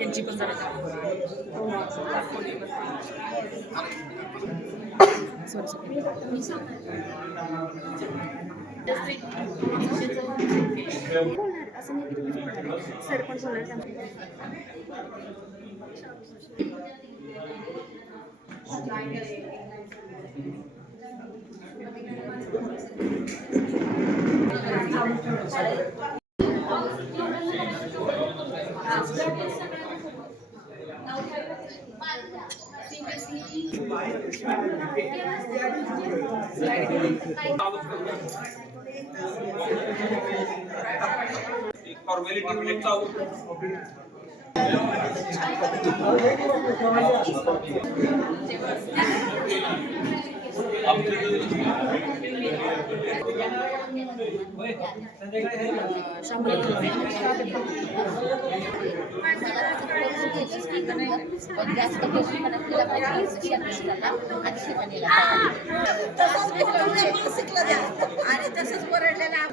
यांची पण जरा सॉरी असं नाही की तुम्ही सर पण बोलणार त्यामुळे. एक फॉर्मॅलिटी एक चालू जास्त गोष्टी म्हणत गेला पाहिजे आणि तसंच परडलेला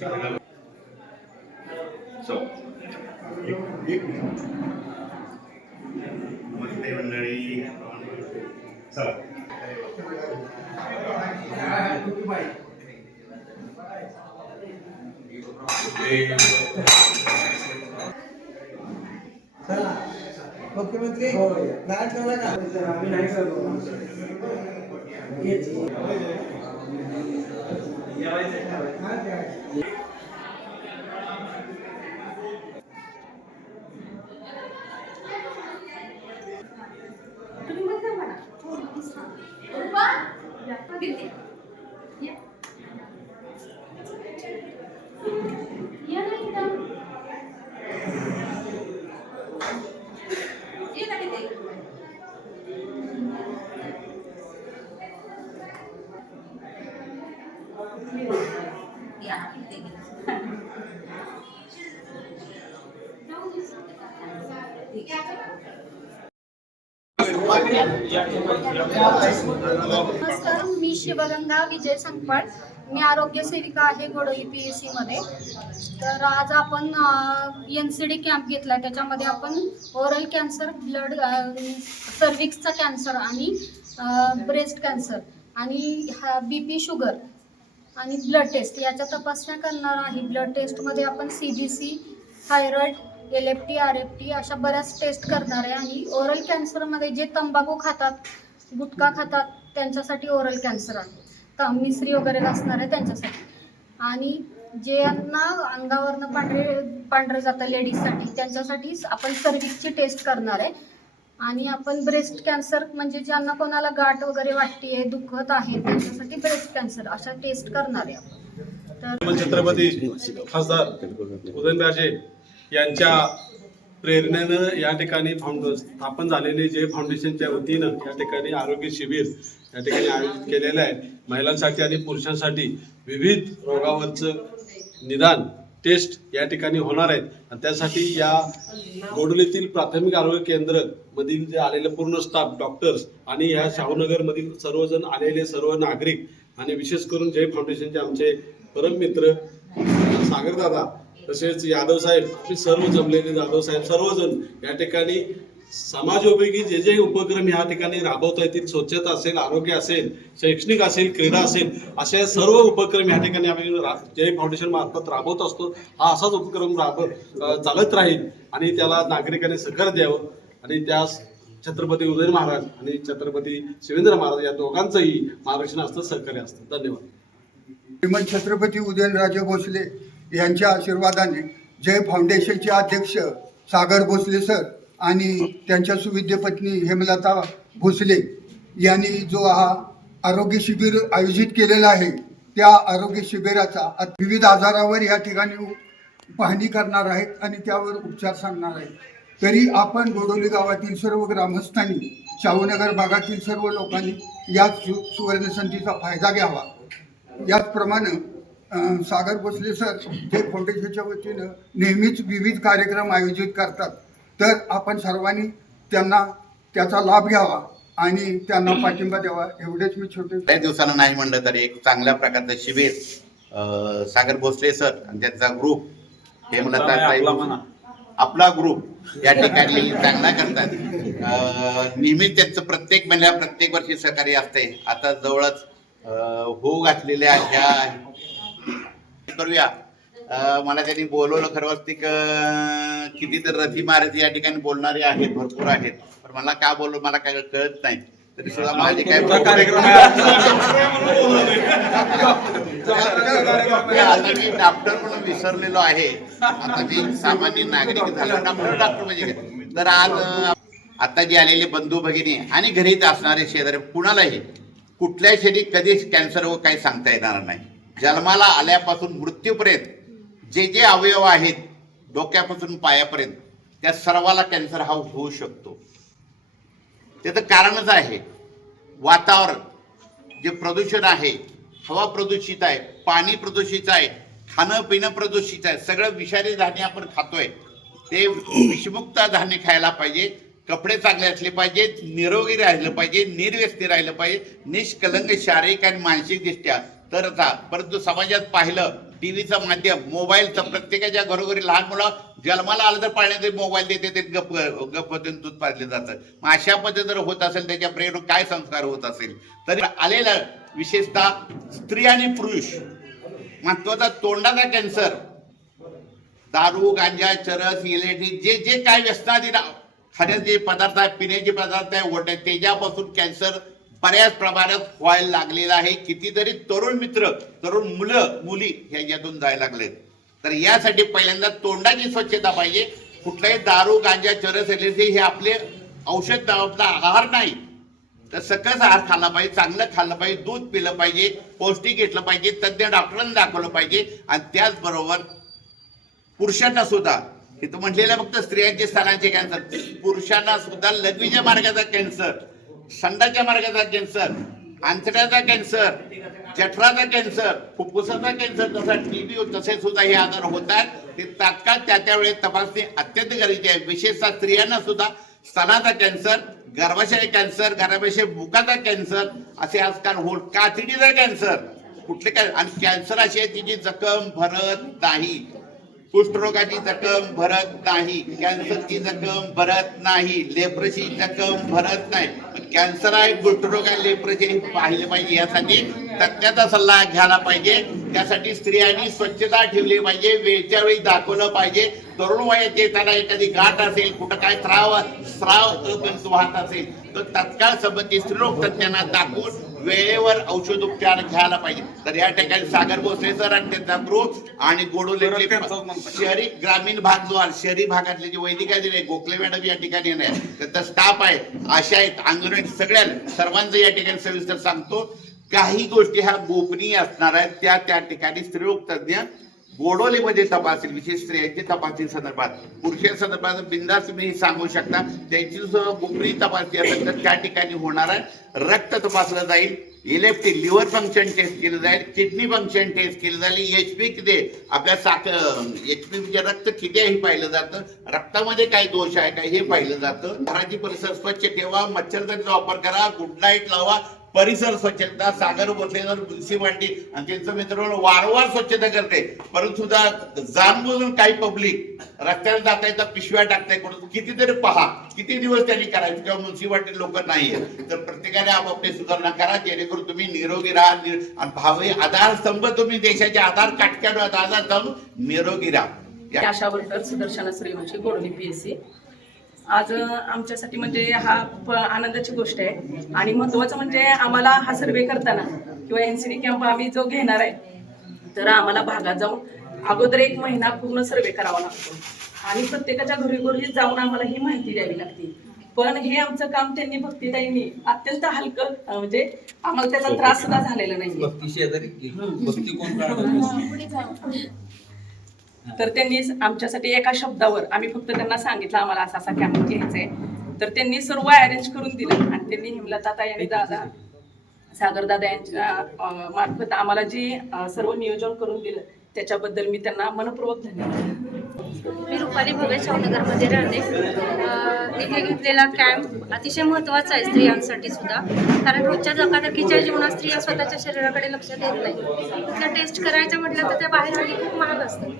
एक एक मिनिट. नमस्ते मंडळी चला मुख्यमंत्री नाही ठेवला का आम्ही नाही तुम्ही मग काय म्हणा? किती? या. या ना इथं. ये ना तिथे. या इथे घे. नमस्कार मी शिवगंगा विजय संकपाळ मी आरोग्य सेविका आहे गोडोली पी एसमध्ये. तर आज आपण एन सी डी कॅम्प घेतला त्याच्यामध्ये आपण ओरल कॅन्सर ब्लड सर्विक्सचा कॅन्सर आणि ब्रेस्ट कॅन्सर आणि हा बी पी शुगर आणि ब्लड टेस्ट याच्या तपासण्या करणार आहे. ब्लड टेस्टमध्ये आपण C B C thyroid L F T R F T अशा बऱ्याच टेस्ट करणार आहे. आणि ओरल कॅन्सरमध्ये जे तंबाखू खातात गुटखा खातात त्यांच्यासाठी ओरल कॅन्सर आहे. तर मिसरी वगैरे असणार आहे त्यांच्यासाठी. आणि जे यांना अंगावरनं पांढरे पांढरं जातं लेडीजसाठी त्यांच्यासाठी आपण सर्विसची टेस्ट करणार आहे. आणि आपण ब्रेस्ट कॅन्सर म्हणजे ज्यांना कोणाला गाठ वगैरे वाटते दुखत आहे त्यांच्यासाठी ब्रेस्ट कॅन्सर अशा टेस्ट करणार आहे आपण. तर छत्रपती खासदार उदयनराजे यांच्या प्रेरणेनं या ठिकाणी फाउंड स्थापन झालेले जे फाउंडेशनच्या वतीनं या ठिकाणी आरोग्य शिबिर या ठिकाणी आयोजित केलेलं आहे. महिलांसाठी आणि पुरुषांसाठी विविध रोगावरचं निदान टेस्ट या ठिकाणी होणार आहेत. आणि त्यासाठी या गोडलीतील प्राथमिक आरोग्य केंद्र मधील जे आलेले पूर्ण स्टाफ डॉक्टर्स आणि या शाहूनगर मधील सर्वजण आलेले सर्व नागरिक आणि विशेष करून जय फाउंडेशनचे आमचे परम मित्र सागरदादा तसेच यादव साहेब आपले सर्व जमलेले जाधव साहेब सर्वजण या ठिकाणी समाजोपयोगी जे जे उपक्रम या ठिकाणी राबवता येतील स्वच्छता असेल आरोग्य असेल शैक्षणिक असेल क्रीडा असेल अशा सर्व उपक्रम या ठिकाणी आम्ही रा- जय फाउंडेशन मार्फत राबवत असतो हा असाच उपक्रम राबत चालत राहील आणि त्याला नागरिकांनी सहकार्य द्यावं. आणि त्यास छत्रपती उदय महाराज आणि छत्रपती शिवेंद्र महाराज या दोघांचंही मार्गदर्शन असतं सहकार्य असतं. धन्यवाद. श्रीमंत छत्रपती उदयनराजे भोसले यांच्या आशीर्वादाने जय फाउंडेशनचे अध्यक्ष सागर भोसले सर आणि त्यांच्या सुविद्य पत्नी हेमलता भोसले यांनी जो हा आरोग्य शिबिर आयोजित केलेला आहे त्या आरोग्य शिबिराचा विविध आजारावर या ठिकाणी पाहणी करणार आहेत आणि त्यावर उपचार सांगणार आहेत. तरी आपण गोडोली गावातील सर्व ग्रामस्थांनी शाहूनगर भागातील सर्व लोकांनी याच सुवर्णसंधीचा फायदा घ्यावा. याचप्रमाणे सागर भोसले सर जे फाउंडेशनच्या वतीनं नेहमीच विविध कार्यक्रम आयोजित करतात. तर आपण सर्वांनी त्यांना त्याचा लाभ घ्यावा आणि त्यांना पाठिंबा द्यावा एवढेच मी छोटे बऱ्याच दिवसानं नाही म्हणलं तरी एक चांगल्या प्रकारचं शिबिर सागर भोसले सर आणि त्यांचा ग्रुप हेमलता ताई आपला ग्रुप या ठिकाणी चांगला करतात. अं, नेहमीच त्यांचं प्रत्येक महिन्या प्रत्येक वर्षी सहकार्य असते आता जवळच होऊ घातलेल्या ह्या करूया. मला त्यांनी बोलवलं खरं वाटते किती तर रथी महारथी या ठिकाणी बोलणारे आहेत भरपूर आहेत. पण मला का बोललो मला काय कळत नाही. तरी सुद्धा माझे काय कार्यक्रम आता मी डॉक्टर म्हणून विसरलेलो आहे. आता मी सामान्य नागरिक झालो डॉक्टर डॉक्टर म्हणजे? तर आज आता जे आलेले बंधू भगिनी आणि घरीच असणारे शेजारी कुणालाही कुठल्या शरीर कधीच कॅन्सर व काही सांगता येणार नाही. जन्माला आल्यापासून मृत्यूपर्यंत जे जे अवयव आहेत डोक्यापासून पायापर्यंत त्या सर्वाला कॅन्सर हा होऊ शकतो. त्याचं कारणच आहे वातावरण. जे प्रदूषण आहे हवा प्रदूषित आहे पाणी प्रदूषित आहे खाणं पिणं प्रदूषित आहे सगळं विषारी धान्य आपण खातोय ते विषमुक्त धान्य खायला पाहिजे कपडे चांगले असले पाहिजेत निरोगी राहिलं पाहिजे निर्व्यस्ती राहिलं पाहिजे निष्कलंक शारीरिक आणि मानसिक तर तरच हा. परंतु समाजात पाहिलं टीव्हीचं माध्यम मोबाईलचं प्रत्येकाच्या घरोघरी लहान मुलं जन्माला आलं तर पाळण्यात मोबाईल देते ते गप गप पद्धतीने दूध पाजले जातं मग अशा पद्धती जर होत असेल त्याच्या प्रेरणा काय संस्कार होत असेल तरी आलेला विशेषतः स्त्री आणि पुरुष महत्त्वाचा तोंडाचा कॅन्सर दारू गांजा चरस इलेक्ट्रिक जे जे काय व्यसनाधीन खाण्याचे जे पदार्थ आहे पिण्याचे पदार्थ आहे ओढणे त्याच्यापासून कॅन्सर बऱ्याच प्रमाणात व्हायला लागलेला आहे. कितीतरी तरुण मित्र तरुण मुलं मुली ह्याच्यातून जायला लागलेत. तर यासाठी पहिल्यांदा तोंडाची स्वच्छता पाहिजे. कुठलाही दारू गांजा चरस इलेक्ट्रिक हे आपले औषध आपला आहार नाही. तर सकस आहार खाल्ला पाहिजे चांगलं खाल्लं पाहिजे दूध पिलं पाहिजे पौष्टिक घेतलं पाहिजे तज्ज्ञ डॉक्टरांना दाखवलं पाहिजे. आणि त्याचबरोबर पुरुषांना सुद्धा इथं म्हटलेलं फक्त स्त्रियांचे स्थानाचे कॅन्सर पुरुषांना सुद्धा लघवीच्या मार्गाचा कॅन्सर संडाच्या मार्गाचा कॅन्सर आंतड्याचा कॅन्सर जठराचा कॅन्सर फुफ्फुसाचा कॅन्सर तसा टीबी तसे सुद्धा हे आजार होतात ते तात्काळ त्या त्यावेळेस तपासणी अत्यंत गरजेची आहे. विशेषतः स्त्रियांना सुद्धा स्तनाचा कॅन्सर गर्भाशय कॅन्सर गर्भाशय बुकाचा कॅन्सर असे आजकाल होत कातडीचा कॅन्सर कुठले काय आणि कॅन्सर अशी आहे तिची जखम भरत नाही. कुष्ठरोगाची जखम भरत नाही. कॅन्सरची जखम भरत नाही. लेप्रची जखम भरत नाही. कॅन्सर आहे गुटरोग आहे लेप्रची हे पाहिले पाहिजे यासाठी तज्ञाचा सल्ला घ्यायला पाहिजे. त्यासाठी स्त्रियांनी स्वच्छता ठेवली पाहिजे. वेळच्या वेळी दाखवलं पाहिजे. तरुण वयात येताना एखादी गाठ असेल कुठं काय स्राव स्राव वाहत असेल तर तत्काळ संबंधित स्त्रीरोग तज्ञांना दाखवून वेळेवर औषध उपचार घ्यायला पाहिजे. तर या ठिकाणी सागर भोसले सर आणि त्यांचा ग्रुप आणि गोडोले शहरी ग्रामीण भाग जो आहे शहरी भागातले जे वैदिक आहे गोखले मॅडम या ठिकाणी नाही त्यांचा स्टाफ आहे आशा आहेत अंगणवाडी सगळ्या सर्वांचं या ठिकाणी सविस्तर सांगतो. काही गोष्टी ह्या गोपनीय असणार आहेत त्या त्या ठिकाणी स्त्रीरोग तज्ञ गोडोलीमध्ये तपासेल विशेष स्त्रियांची तपासणी संदर्भात. पुरुषांसंदर्भात बिंदास तुम्ही सांगू शकता. त्यांची सुद्धा गोपनीय तपासणी असेल तर त्या ठिकाणी होणार आहे. रक्त तपासलं जाईल. इलेक्ट्रिक लिव्हर फंक्शन टेस्ट केलं जाईल. किडनी फंक्शन टेस्ट केलं जाईल. एच पी किती आपल्या साख एच पी म्हणजे रक्त किती आहे हे पाहिलं जातं. रक्तामध्ये काय दोष आहे काय हे पाहिलं जातं. घराची परिसर स्वच्छ ठेवा. मच्छरदारीचा वापर करा. गुड नाईट लावा. परिसर स्वच्छता सागर बोललेलं म्युन्सिपाल्टी आणि त्यांचं मित्रांनो वारंवार स्वच्छता करते. परंतु सुद्धा जाणबुजून काही पब्लिक रस्त्याला जाता येता पिशव्या टाकताय कुठून कितीतरी पहा. किती दिवस त्यांनी करायचे? किंवा म्युन्सिपाल्टी लोक नाही आहेत तर प्रत्येकाने आपापली सुधारणा करा जेणेकरून तुम्ही निरोगी राहा आणि भावी आधारस्तंभ तुम्ही देशाचे आधार काटक्यावर आधारस्तंभ निरोगी राहा. या- आशा वर्कर सुदर्शना सूर्यवंशी गोडली पी आज आमच्यासाठी म्हणजे हा आनंदाची गोष्ट आहे. आणि महत्त्वाचं म्हणजे आम्हाला हा सर्वे करताना किंवा एन सी डी कॅम्प आम्ही जो घेणार आहे तर आम्हाला भागात जाऊन अगोदर एक महिना पूर्ण सर्वे करावा लागतो. आणि प्रत्येकाच्या घरोघरी जाऊन आम्हाला ही माहिती द्यावी लागते. पण हे आमचं काम त्यांनी भक्तीताईंनी अत्यंत हलकं म्हणजे आम्हाला त्याचा त्रास सुद्धा झालेला नाही भक्ती शेजारी भक्ती कोण काढणार? तर त्यांनी आमच्यासाठी एका शब्दावर आम्ही फक्त त्यांना सांगितलं आम्हाला असा असा कॅम्प घ्यायचा आहे तर त्यांनी सर्व अरेंज करून दिलं. आणि त्यांनी हिमलता आणि दादा सागरदादा यांच्या मार्फत आम्हाला जे सर्व नियोजन करून दिलं त्याच्याबद्दल मी त्यांना मनपूर्वक धन्यवाद. मी रुपाली भव्य शाहूनगरमध्ये राहते. तिथे इथे घेतलेला कॅम्प अतिशय महत्त्वाचा आहे स्त्रियांसाठी सुद्धा. कारण रोजच्या धकाधकीच्या जीवनात स्त्रिया स्वतःच्या शरीराकडे लक्ष देत नाही. त्या टेस्ट करायच्या म्हटलं तर त्या बाहेर आली खूप महाग असतात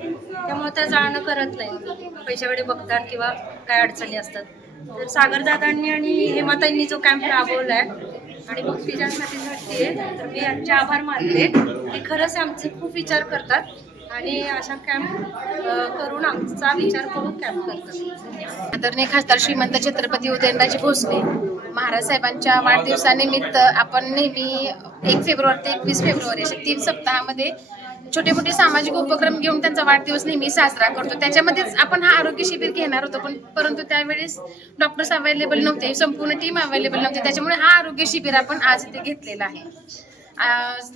त्यामुळे त्या जाणं करत नाही. पैशाकडे बघतात किंवा काय अडचणी असतात. तर सागरदादांनी आणि हेमाताईंनी जो कॅम्प राबवला आहे आणि भक्तीजांसाठी झटते तर मी यांचे आभार मानते. ते खरंच आमचे खूप विचार करतात. आणि अशा कॅम्प करून आमचा विचार करून कॅम्प करतात. आदरणीय खासदार श्रीमंत छत्रपती उदयनराजे भोसले महाराज साहेबांच्या वाढदिवसानिमित्त आपण नेहमी एक फेब्रुवारी ते एकवीस फेब्रुवारी अशा तीन सप्ताहामध्ये छोटे मोठे सामाजिक उपक्रम घेऊन त्यांचा वाढदिवस नेहमी साजरा करतो. त्याच्यामध्येच आपण हा आरोग्य शिबिर घेणार होतो पण परंतु त्यावेळेस डॉक्टर्स अवेलेबल नव्हते संपूर्ण टीम अवेलेबल नव्हती. त्याच्यामुळे हा आरोग्य शिबिर आपण आज इथे घेतलेला आहे.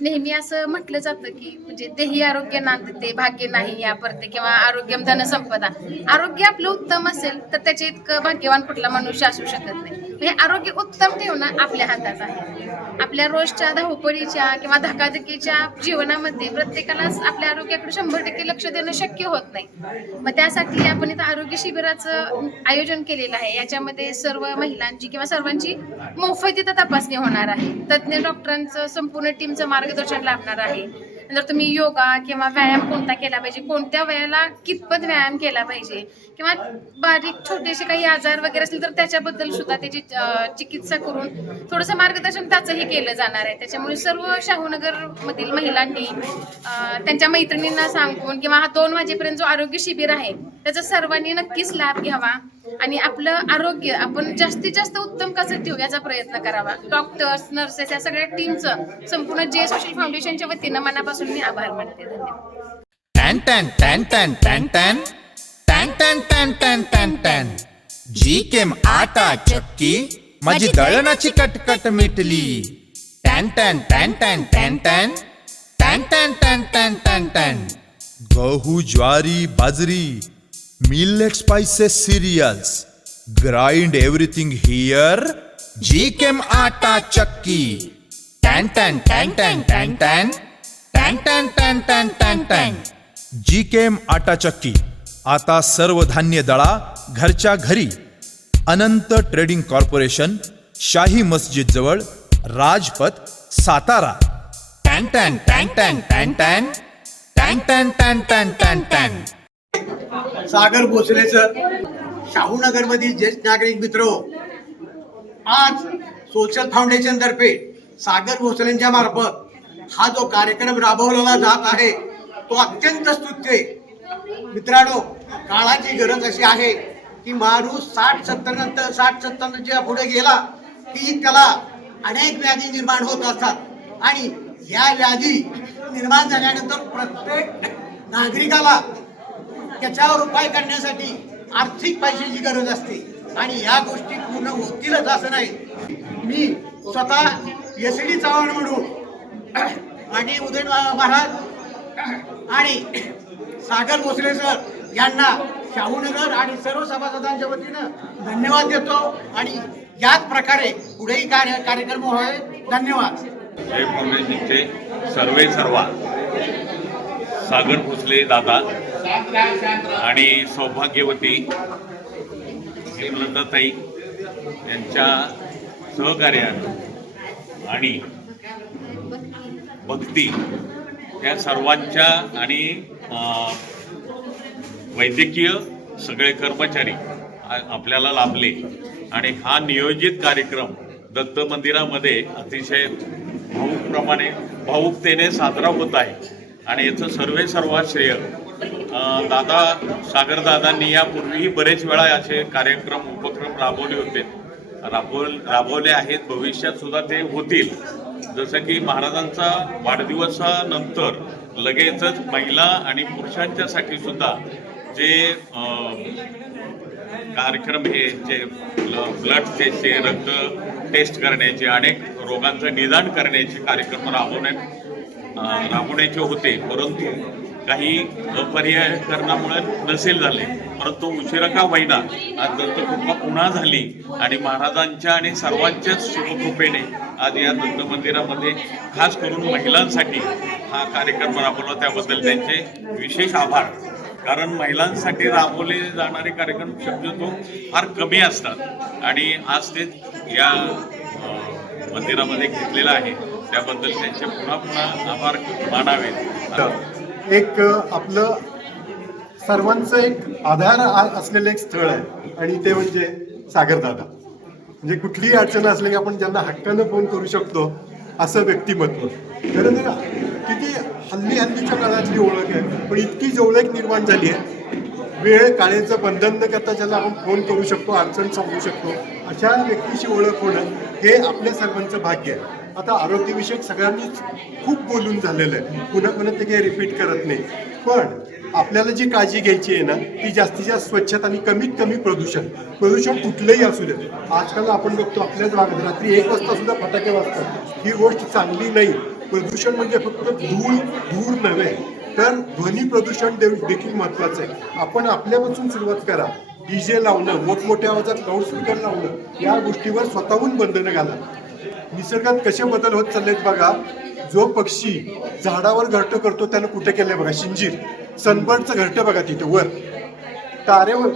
नेहमी असं म्हटलं जातं की म्हणजे देही आरोग्य नांदते भाग्य नाही या परते किंवा आरोग्यम धनसंपदा. आरोग्य आपलं उत्तम असेल तर त्याच्या इतकं भाग्यवान कुठला मनुष्य असू शकत नाही. म्हणजे आरोग्य उत्तम ठेवणं आपल्या हातात आहे. आपल्या रोजच्या धावपळीच्या किंवा धकाधकीच्या जीवनामध्ये प्रत्येकालाच आपल्या आरोग्याकडे शंभर टक्के लक्ष देणं शक्य होत नाही. मग त्यासाठी आपण इथं आरोग्य शिबिराचं आयोजन केलेलं आहे. याच्यामध्ये सर्व महिलांची किंवा सर्वांची मोफत इथं तपासणी होणार आहे. तज्ज्ञ डॉक्टरांचं संपूर्ण टीमचं मार्गदर्शन लाभणार आहे. जर तुम्ही योगा किंवा व्यायाम कोणता केला पाहिजे कोणत्या वयाला कितपत व्यायाम केला पाहिजे? किंवा बारीक छोटेसे काही आजार वगैरे असतील तर त्याच्याबद्दल सुद्धा त्याची चिकित्सा करून थोडंसं मार्गदर्शन त्याचंही केलं जाणार आहे. त्याच्यामुळे सर्व शाहूनगर मधील महिलांनी त्यांच्या मैत्रिणींना सांगून किंवा हा दोन वाजेपर्यंत जो आरोग्य शिबिर आहे त्याचा सर्वांनी नक्कीच लाभ घ्यावा. आणि आपलं आरोग्य आपण जास्तीत जास्त उत्तम कसं ठेवू याचा प्रयत्न करावा डॉक्टर्स नर्सेस या सगळ्या टीमचं संपूर्ण जे सोशल फाउंडेशनच्या वतीनं मनापासून मी आभार मानते धन्यवाद टॅन टॅन टॅन टॅन टॅन टॅन टॅन टॅन टॅन टॅन टॅन टॅन जी केम आटा चक्की माझी दळणाची कटकट मिटली टॅन टॅन टॅन टॅन टॅन टॅन टॅन टॅन टॅन टॅन टॅन टॅन गहू ज्वारी बाजरी millet spices cereals grind everything here G केम आटा चक्की टॅन टॅन टॅन टॅन टॅन टॅन टॅन टॅन टॅन टॅन टॅन टॅन जी केम आटा चक्की आता सर्व धान्य दळा घरच्या घरी अनंत ट्रेडिंग कॉर्पोरेशन शाही मस्जिद जवळ राजपथ सातारा टॅन टॅन टॅन टॅन टॅन टॅन टॅन टॅन टॅन टॅन टॅन टॅन सागर भोसले सर शाहूनगर मधील ज्येष्ठ नागरिक मित्र आज सोशल फाउंडेशन तर्फे सागर भोसलेंच्या मार्फत हा जो कार्यक्रम राबवलेला जात आहे तो अत्यंत स्तुत्य मित्रांनो काळाची गरज अशी आहे की माणूस साठ सत्तर नंतर साठ सत्तरच्या पुढे गेला की त्याला अनेक व्याधी निर्माण होत असतात. आणि या व्याधी निर्माण झाल्यानंतर प्रत्येक नागरिकाला त्याच्यावर उपाय करण्यासाठी आर्थिक पैशाची गरज असते. आणि या गोष्टी पूर्ण होतीलच असं नाही. मी स्वतः एस डी चव्हाण म्हणून आणि उदयन महाराज आणि सागर भोसले सर यांना शाहूनगर आणि सर्व सभासदांच्या वतीनं धन्यवाद देतो. आणि याच प्रकारे पुढेही कार्य कार्यक्रम व्हावे धन्यवाद. जय सर्वे सर्वा. सागर भोसले दादा. आणि सौभाग्यवती हेमलताताई यांच्या सहकार्यानं आणि भक्ती या सर्वांच्या आणि वैद्यकीय सगळे कर्मचारी आपल्याला लाभले. आणि हा नियोजित कार्यक्रम दत्त मंदिरामध्ये अतिशय भाऊकप्रमाणे भाऊकतेने साजरा होत आहे. आणि याचं सर्वे सर्वात श्रेय दादा सागरदादांनी यापूर्वीही बरेच वेळा असे कार्यक्रम उपक्रम राबवले होते. राबवल राबवले आहेत भविष्यात सुद्धा ते होतील. जसं की महाराजांचा वाढदिवसानंतर लगेचच महिला आणि पुरुषांच्यासाठी सुद्धा जे कार्यक्रम हे जे ब्लड टेस्टचे रक्त टेस्ट करण्याचे अनेक रोगांचं निदान करण्याचे कार्यक्रम राबवण्यात राबवण्याचे होते. परंतु काही पर्याय करणामुळे नसेल झाले. परंतु उशिरा का होईना आज दत्तकृपा पुन्हा झाली आणि महाराजांच्या आणि सर्वांच्याच शुभकृपेने आज या दत्त मंदिरामध्ये खास करून महिलांसाठी हा कार्यक्रम राबवला. त्याबद्दल त्यांचे विशेष आभार. कारण महिलांसाठी राबवले जाणारे कार्यक्रम शक्यतो फार कमी असतात. आणि आज ते या मंदिरामध्ये घेतलेलं आहे. त्याबद्दल त्यांचे पुन्हा पुन्हा आभार मानावेत. एक आपलं सर्वांचं एक आधार असलेलं एक स्थळ आहे. आणि ते म्हणजे सागरदादा म्हणजे कुठलीही अडचण असली की आपण ज्यांना हक्कानं फोन करू शकतो असं व्यक्तिमत्व. खरं तर किती हल्ली हल्लीच्या काळातली ओळख आहे पण इतकी जवळक निर्माण झाली आहे. वेळ काळेचं बंधन न करता ज्याला आपण फोन करू शकतो अडचण सांगू शकतो अशा व्यक्तीशी ओळख होणं हे आपल्या सर्वांचं भाग्य आहे. आता आरोग्यविषयक सगळ्यांनीच खूप बोलून झालेलं आहे. पुन्हा पुन्हा ते काही रिपीट करत नाही. पण आपल्याला जी काळजी घ्यायची आहे ना ती जास्तीत जास्त स्वच्छता आणि कमीत कमी प्रदूषण. प्रदूषण कुठलंही असू दे. आजकाल आपण बघतो आपल्याच भागात रात्री एक वाजता सुद्धा फटाके वाजतात. ही गोष्ट चांगली नाही. प्रदूषण म्हणजे फक्त धूळ धूर नव्हे. तर ध्वनी प्रदूषण दे- देखील महत्वाचं आहे. आपण आपल्यापासून सुरुवात करा. डी जे लावणं मोठमोठ्या आवाजात लाऊडस्पीकर लावणं या गोष्टीवर स्वतःहून बंधनं घाला. निसर्गात कसे बदल होत चाललेत बघा. जो पक्षी झाडावर घरटं करतो त्यानं कुठे केलंय बघा? शिंजीर. सनबर्डचं घरटं बघा तिथे वर. तारेवर.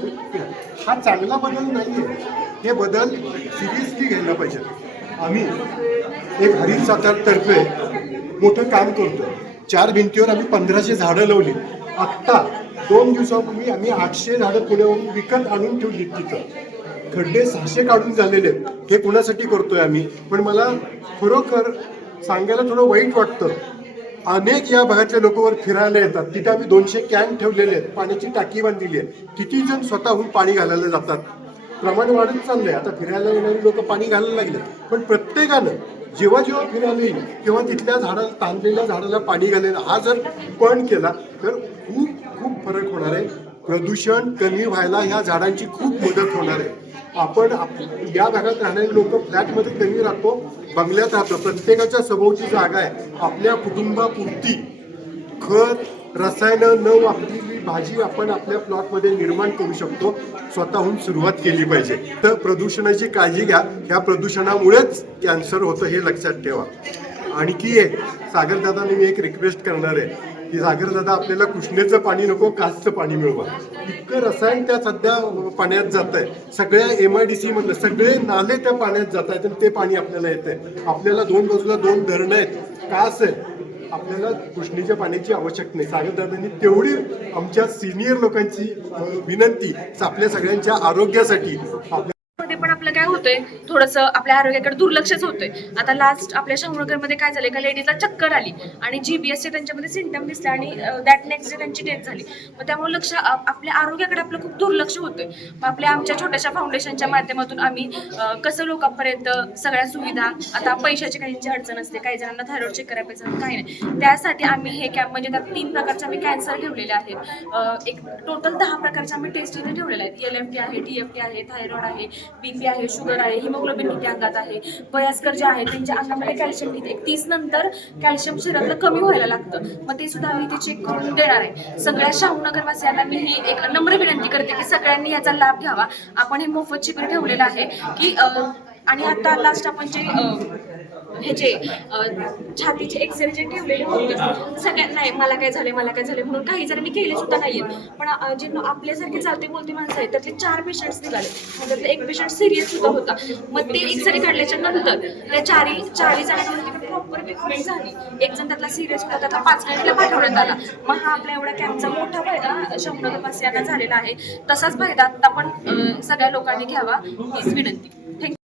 हा चांगला बदल नाही हे बदल सिरियसली घ्यायला पाहिजे. आम्ही एक हरित सातारतर्फे मोठं काम करतो. चार भिंतीवर आम्ही पंधराशे झाडं लावली. आत्ता दोन दिवसापूर्वी आम्ही आठशे झाडं पुण्याहून विकत आणून ठेवली तिथं. खड्डे सहाशे काढून झालेले आहेत. हे कुणासाठी करतोय आम्ही? पण मला खरोखर सांगायला थोडं वाईट वाटतं. अनेक या भागातल्या लोकवर फिरायला येतात. तिथे आम्ही दोनशे कॅन ठेवलेले आहेत. पाण्याची टाकी बांधलेली आहे किती जण स्वतःहून पाणी घालायला जातात? प्रमाण वाढत चाललंय. आता फिरायला येणारी लोक पाणी घालायला लागले पण प्रत्येकानं जेव्हा जेव्हा फिरायला येईल तेव्हा तिथल्या झाडाला तांदलेल्या झाडाला पाणी घालेलं. हा जर पण केला तर खूप खूप फरक होणार आहे. प्रदूषण कमी व्हायला ह्या झाडांची खूप मदत होणार आहे. आपण आप- या भागात राहणारे लोक फ्लॅटमध्ये कमी राहतो. बंगल्यात राहतो. प्रत्येकाच्या सभोवती जागा आहे. आपल्या कुटुंबापुरती खत रसायनं न वापरलेली भाजी आपण आपल्या प्लॉटमध्ये निर्माण करू शकतो. स्वतःहून सुरुवात केली पाहिजे. तर प्रदूषणाची काळजी घ्या. ह्या प्रदूषणामुळेच कॅन्सर होतं हे लक्षात ठेवा. आणखी एक सागरदादा मी एक रिक्वेस्ट करणार आहे. की सागरदादा आपल्याला कृष्णेचं पाणी नको कासचं पाणी मिळवा. इतकं रसायन त्या सध्या पाण्यात जात आहे सगळ्या एम आय डी सी मधलं सगळे नाले त्या पाण्यात जात आहेत आणि ते पाणी आपल्याला येत आहे आपल्याला दोन बाजूला दोन धरणं आहेत. कास आहे. आपल्याला कृष्णेच्या पाण्याची आवश्यक नाही. सागरदादांनी तेवढी आमच्या सिनियर लोकांची विनंती आपल्या सगळ्यांच्या आरोग्यासाठी. आपल्या आपलं काय होतंय थोडंसं आपल्या आरोग्याकडे दुर्लक्षच होतंय. आता लास्ट आपल्या शहानगरमध्ये काय झालं एका लेडीजला चक्कर आली आणि जी बी एस सी त्यांच्यामध्ये सिमटम दिसले आणि दॅट नेक्स्ट डे त्यांची डेथ झाली. मग त्यामुळे लक्ष आपल्या आरोग्याकडे आपलं खूप दुर्लक्ष होतंय. मग आपल्या आमच्या छोट्याशा फाउंडेशनच्या माध्यमातून आम्ही कसं लोकांपर्यंत सगळ्या सुविधा आता पैशाची काहींची अडचण असते काही जणांना थायरॉइड चेक करायला पाहिजे काही नाही. त्यासाठी आम्ही हे कॅम्प म्हणजे त्यात तीन प्रकारचे आम्ही कॅन्सर ठेवलेले आहेत. एक टोटल दहा प्रकारचे आम्ही टेस्ट इथे ठेवलेले आहेत. एल एफ टी आहे टी एफ टी आहे थायरॉइड आहे बीपी आहे शुगर आहे हिमोग्लोबिन किती अंगात आहे वयस्कर जे आहे त्यांच्या अंगामध्ये कॅल्शियम किती एक तीस नंतर कॅल्शियम शरीरातलं कमी व्हायला लागतं. मग ते सुद्धा आम्ही ते चेक करून देणार आहे. सगळ्या शाहूनगरवासियांना मी ही एक नम्र विनंती करते की सगळ्यांनी याचा लाभ घ्यावा. आपण हे मोफत शिबिर ठेवलेलं आहे की आणि आता लास्ट आपण जे ह्याचे छातीचे एक्सरे जे ठेवलेले होते सगळ्यात नाही मला काय झालं मला काय झालं म्हणून काही जणांनी केले सुद्धा नाहीयेत. पण जे आपल्यासारखे चालते बोलते माणसं आहेत त्यातले चार पेशंट्स निघाले. त्यातले एक पेशंट सिरियस सुद्धा होता. मग ते एक्सरे काढल्याच्या नंतर त्या चारी चारही जणांवरती प्रॉपर ट्रीटमेंट झाली. एक जण त्यातला सिरियस होता त्यातला पाच मिनिटला पाठवण्यात आला. मग हा आपल्या एवढ्या कॅम्पचा मोठा फायदा शंभरवासियांना झालेला आहे. तसाच फायदा आता पण सगळ्या लोकांनी घ्यावा हीच विनंती.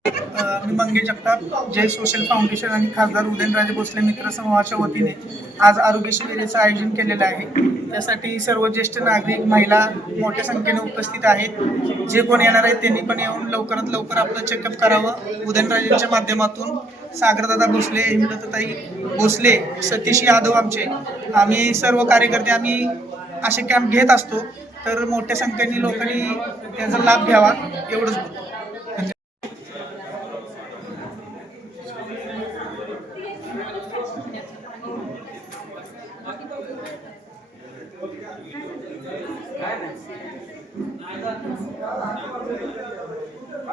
मी मंगेश जगताप जय सोशल फाउंडेशन आणि खासदार उदयनराजे भोसले मित्र समूहाच्या वतीने आज आरोग्य शिबिराचं आयोजन केलेलं आहे. त्यासाठी सर्व ज्येष्ठ नागरिक महिला मोठ्या संख्येने उपस्थित आहेत. जे कोण येणार आहेत त्यांनी पण येऊन लवकरात लवकर आपलं चेकअप करावं. उदयनराजेंच्या माध्यमातून सागरदादा भोसले हिमलताताई भोसले सतीश यादव आमचे. आम्ही सर्व कार्यकर्ते आम्ही असे कॅम्प घेत असतो. तर मोठ्या संख्येने लोकांनी त्याचा लाभ घ्यावा एवढंच बोलतो.